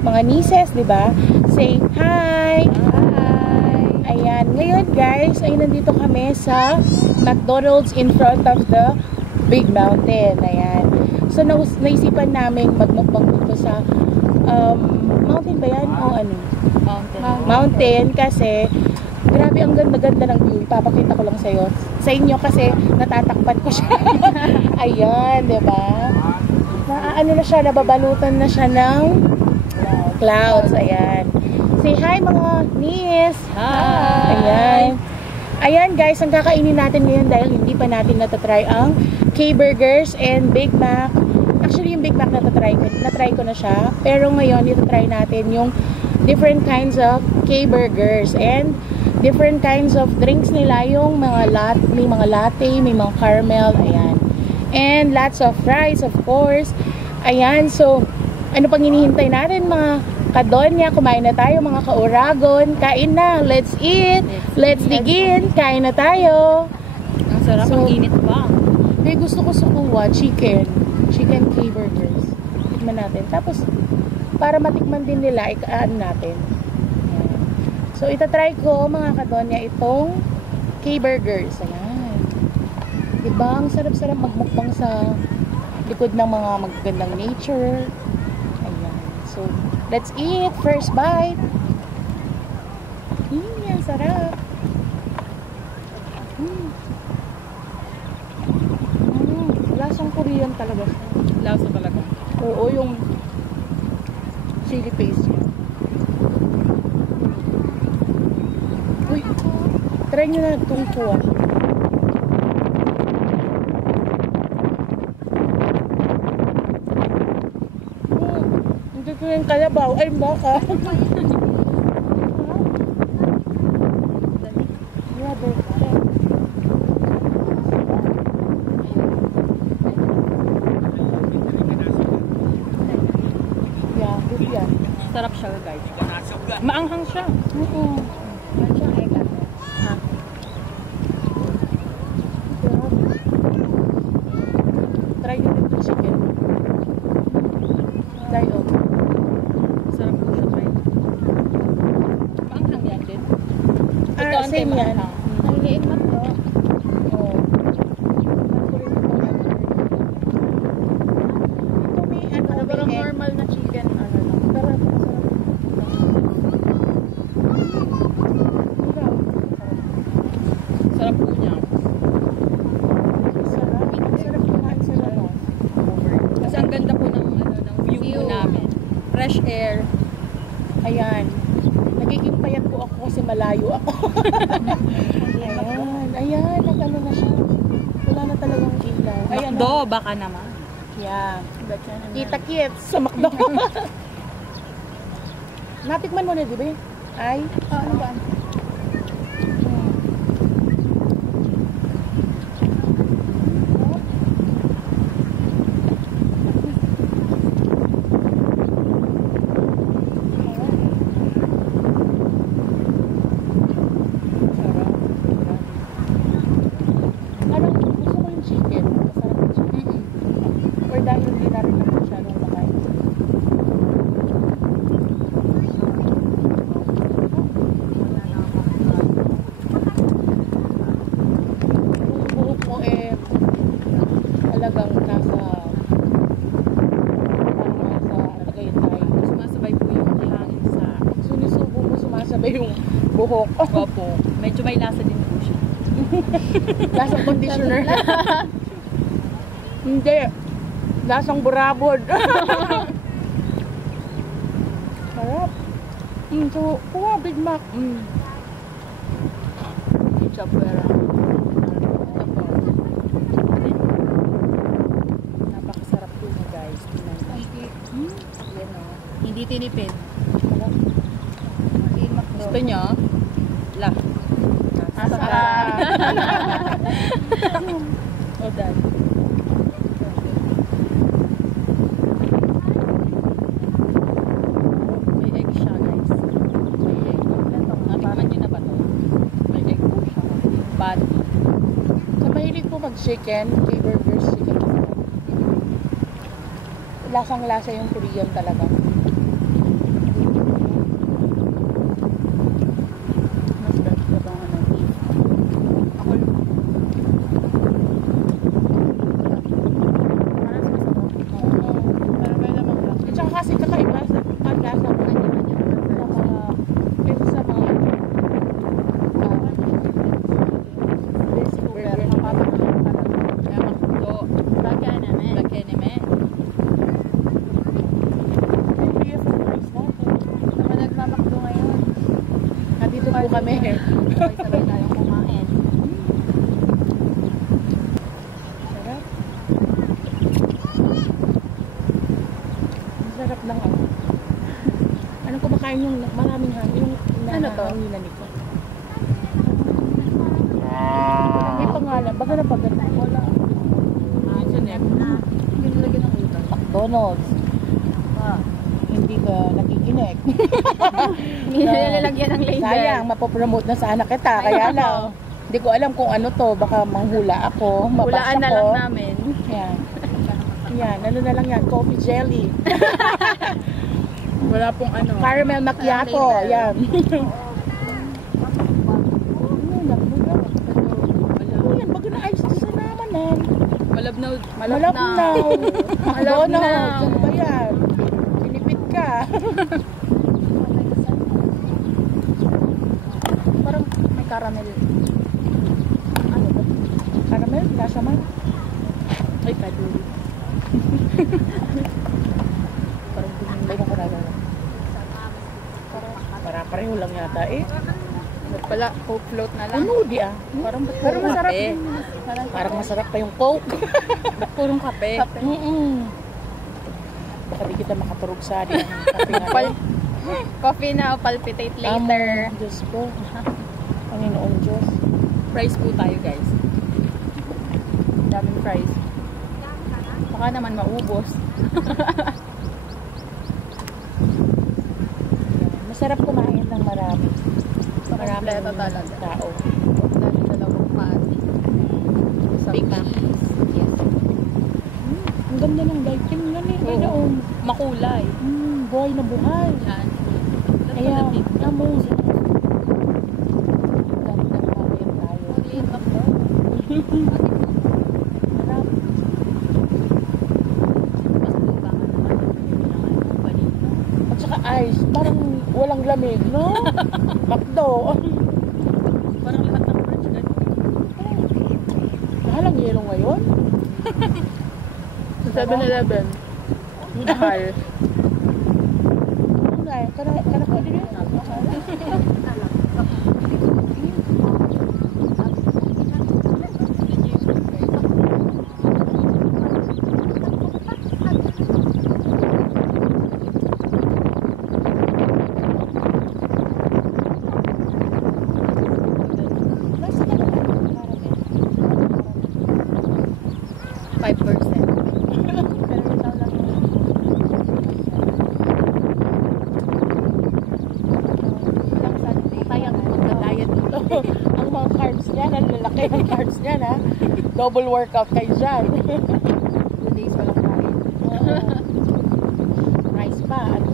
mga nieces, di ba? Say hi! Hi! Ayan, ngayon guys, ay nandito kami sa McDonald's in front of the Big Mountain. Ayan. So, naisipan namin magmukbang dito sa mountain ba yan? O ano? Mountain kasi grabe ang ganda-ganda ng view. Ipapakita ko lang sa inyo kasi natatakpan ko siya. Ayan, di ba? Ano na siya, nababalutan na siya ng clouds. Ayan. Say hi mga niece. Hi! Ayan. Ayan guys, ang kakainin natin ngayon dahil hindi pa natin natatry ang K-Burgers and Big Mac. Actually, yung Big Mac natry ko na siya. Pero ngayon, itatry natin yung different kinds of K-Burgers and different kinds of drinks nila. Yung may mga latte, may mga caramel, ayan. And lots of fries, of course. Ayan, so, ano pang hinihintay natin mga kadonya? Kumain na tayo mga kauragon. Kain na, let's eat, let's begin. Kain na tayo. Ang sarap, ang init pa. May gusto ko sukuha, chicken K-Burgers. Tikman natin. Tapos, para matikman din nila, ikaan natin. Ayan. So, itatry ko, mga kadonya, itong K-Burgers. Ayan. Diba? Ang sarap-sarap magmukbang sa likod ng mga magagandang nature. Ayan. So, let's eat. First bite. Ang sarap. Lasang Korean talaga siya. Lasa talaga. Oo, yung chili paste niya. Uy, try nyo na itong kuha. Hindi ko yung kalabaw. Ay, baka. Grabe. Sarap siya guys. Maanghang siya. Try nyo rin chicken. Try o. Sarap po siya guys. Maanghang yan din. Same yan. Ang liit man to. Oo. Parang normal na chicken. Sarap po niya. Sarap kumain sa labas. Kasi ang ganda po ng view po namin. Fresh air. Ayan. Nagiging payat po ako kasi malayo ako. Ayan. Nag-ano na siya. Wala na talagang ilaw. Ayan. McDo, baka naman. Yeah. Kita-kits sa McDo. Natikman mo na, di ba? Ay. Ano ba? Dahil hindi na rin ako masyadong makain. Yung buhok mo talagang nasa Tagaytay. Sumasabay po yung hangin sa Sunisubo mo, sumasabay yung buhok. Opo. Medyo may lasa din po siya. Lasang conditioner. Hindi. Lasang burabod. Sarap. So, kuha Big Mac. Chapuera. Napakasarap po niya guys. Yan o. Hindi tinipid. Gusto niyo? La. Asarap. O dad. Chicken, K-Burgers chicken. Lasang-lasa yung Korean talaga. po kami. Sabay-sabay tayong kumain. Sarap. Ang sarap ng ano. Anong kumakain yung maraming hangin? Yung Ano to? hanginan nito. May pangalan. Baga na baga. Wala. Hindi nilagyan ng utak. McDonald's. Hindi ka nakikinig. Hindi nilalagyan ng label. Sayang, mapopromote na sana kita. Kaya lang, hindi ko alam kung ano to. Baka manghula ako, mabasa Hulaan na ko. lang namin. Yan. Yan, ano na lang yan, coffee jelly. Wala pong ano. Caramel macchiato. Label. Yan. Ano yan, bago na ice tea sa naman eh. Malabnaw. Malabnaw. McDonald's. Ano ba yan? Pinipit ka. Parang may caramel. Ano ba? Caramel? Nasa man? Ay, kaduli. Parang pinimay na karala lang. Para-pareho lang yata eh. Ba't pala, Coke float na lang. Ano di ah? Parang ba't Pero purong masarap kape? Parang masarap pa yung Coke. Ba't purong kape? Baka di kita makaturog sa atin. Kape nga. Pal- Coffee na, palpitate later. Amo, Diyos ko. Panginoon Diyos. Fries po tayo, guys. Daming fries. Baka naman maubos. Masarap kumain ng marami. Kompleto talaga. Tao. Dami dalawang pati. Isang Big Mac. cheese. Yes. Ang ganda ng lighting yan eh. Oo. Ano? Makulay. Buhay na buhay. Yan. Ayan. Amo. Dami-dami kakain tayo. Liit up daw. Marap. Mas bubangan naman. Panito. At saka ice. Parang walang lamig, no? Makdo. Parang lahat ng french ganun. Mahal ang yelo ngayon. Sa 7-Eleven. Mahal. Kana ko din yun. Last na lang. 5%. Pero itaw lang yun. Lang Sunday. Sayang magda-diet dito. Ang mga carbs niya, lalaki ang carbs niya na. Double workout kayo dyan. 2 days walang kain. Rice pa, ano?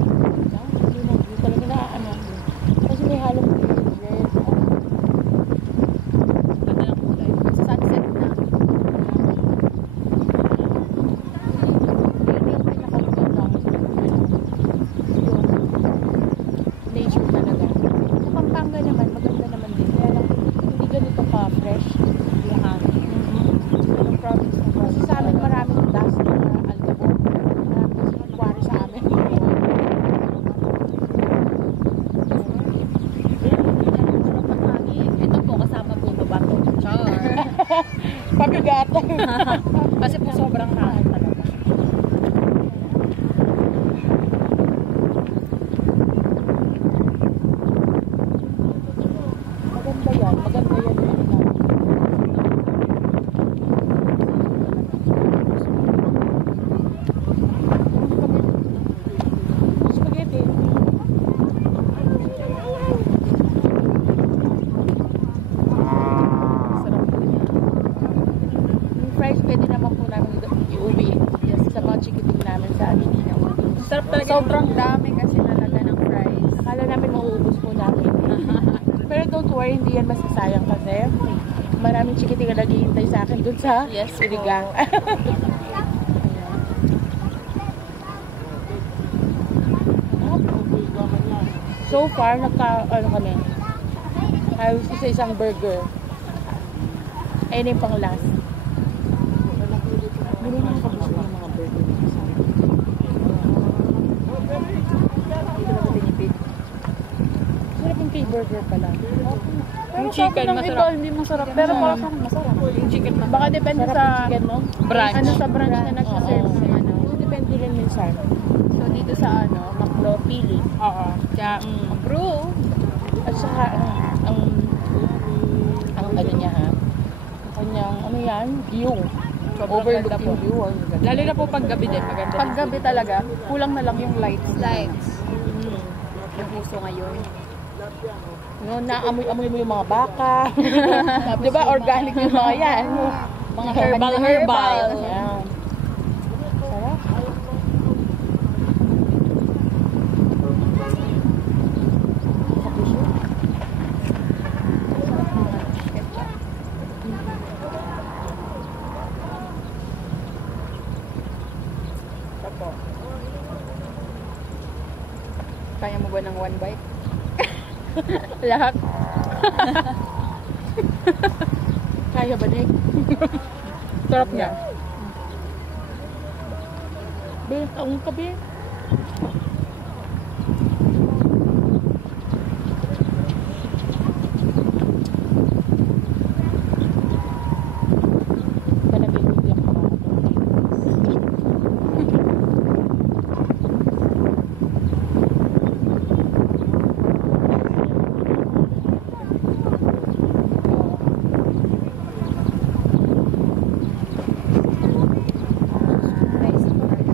Hindi talaga na, ano. Kasi may halong red. Ganda ng kulay. Sunset na. Nature talaga. Sa Pampanga naman, maganda naman din. Kaya lang, hindi ganito ka-fresh. Hindi hangin. Ang province na province. Kasi sa amin maraming dust na alcohol. Maraming kasi quarry sa amin. Ito po, kasama po ba ito? Char. Pabigat. Kasi po sobrang hangin talaga. Maganda yan. Maganda yan. Spaghetti. Sarap po niya. Yung fries, pwede naman po namin iuwi. Yes, sa mga chikiting namin sa Avenida. Sarap talaga. Sobrang dami kasi talaga ng fries. Akala namin mauubos po namin. Pero don't worry, hindi yan masasayang kasi maraming chikiting na naghihintay sa akin dun sa Yes po. Irigang. So far, ano kami, halos isa-isang burger. Ayun yung pang last. Ano yung nakakabusog ng mga burger? Dito na ba tinipid? Sarap yung K-burger pala. Yung chicken masarap. Hindi masarap. Pero para sa akin masarap. Yung chicken masarap. Baka depende Sarap sa yung chicken, no? Branch. ano sa branch na nagsaserve Oo. ng ano. Depende rin minsan. So dito sa ano, Makdo, pili. oo. Kaya, bro, At saka, ang ano niya ha? Ang kanyang, ano yan? View. Sobrang ganda po. Overlooking view. Ang ganda. Lalo na po pag gabi din. Maganda. pag gabi talaga, kulang na lang yung lights. Yung puso ngayon. No, naamoy-amoy mo yung mga baka. Di ba? Organic yung mga yan. Mga Herbal. Yan. Sarap. Kaya mo ba ng one bite? Lahat. Kaya ba, Nick? Sarap niya. Be, kaung ka, be. Panabibigyan ko ako.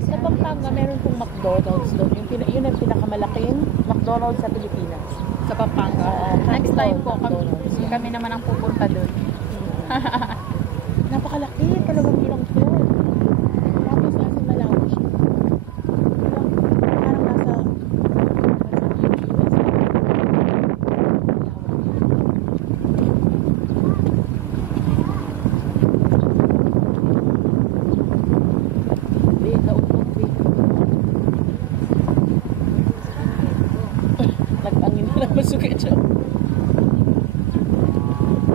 Sa Pampanga, meron pong McDonald's doon. Yun ang pinakamalaking McDonald's sa Pilipinas. Sa Pampanga. Next time po, McDonald's. kami naman ang pupunta doon. Napakalaki, 2 kilang floor. Tapos nasa malawak siya. Parang nasa Big, naumpog, big. Nag-angin na lang masuka siya.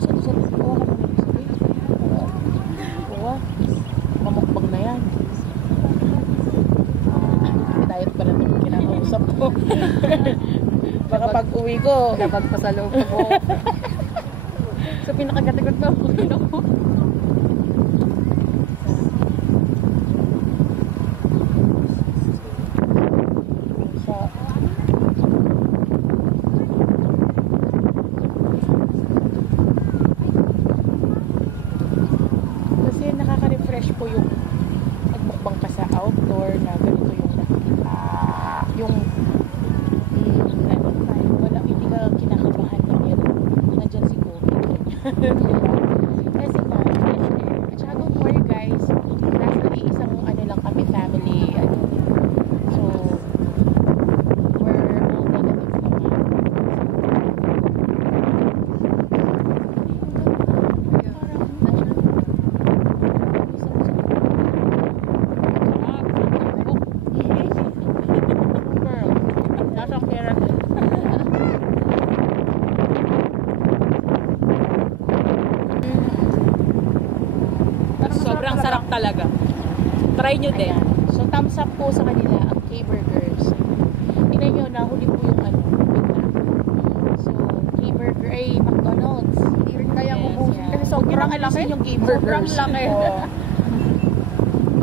Sa kuha ka muna yung sabi. Kuha. Mamukbang na yan. Diet pala itong kinakausap ko. Baka pag uwi ko, Dapat pa sa loob ko. So pinakagatigod na ako. sa kasi nakaka-refresh po yung magmukbang ka sa outdoor na ganito yung nakikita yung wala, hindi ka kinakabahan na nandiyan si COVID kasi nga fresh air at saka don't worry guys nasa isang ano lang kami family ano so we're all negative naman girl nasa pera din Sobrang sarap talaga. Try nyo din. Ayan. So, thumbs up po sa kanila ang K-Burgers. Tingnan nyo, nahuli po yung ano. So, K-Burger ay McDonald's. Hindi rin kaya Yes, ubusin. yan. Kasi sobrang Huwag laki. yung K-Burgers. Sobrang laki. Oo.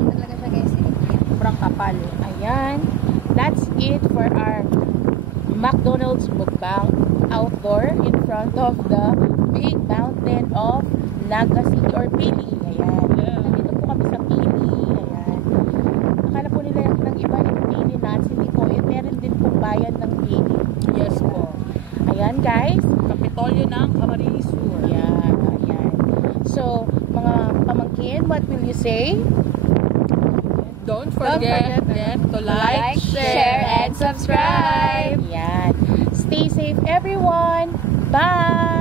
Talaga siya guys. Sobrang kapal. Ayan. That's it for our McDonald's mukbang outdoor in front of the big mountain of Naga City or Pili. Ayan. Nandito po kami sa Pili. Ayan. Akala po nila ng iba yung Pili nuts. Hindi po. Meron din pong bayan ng Pili. Yes po. Ayan guys. Kapitolyo ng Camarines Sur. Ayan. Ayan. So, mga pamangkin, what will you say? Don't forget to like, share, and subscribe. Ayan. Stay safe everyone. Bye!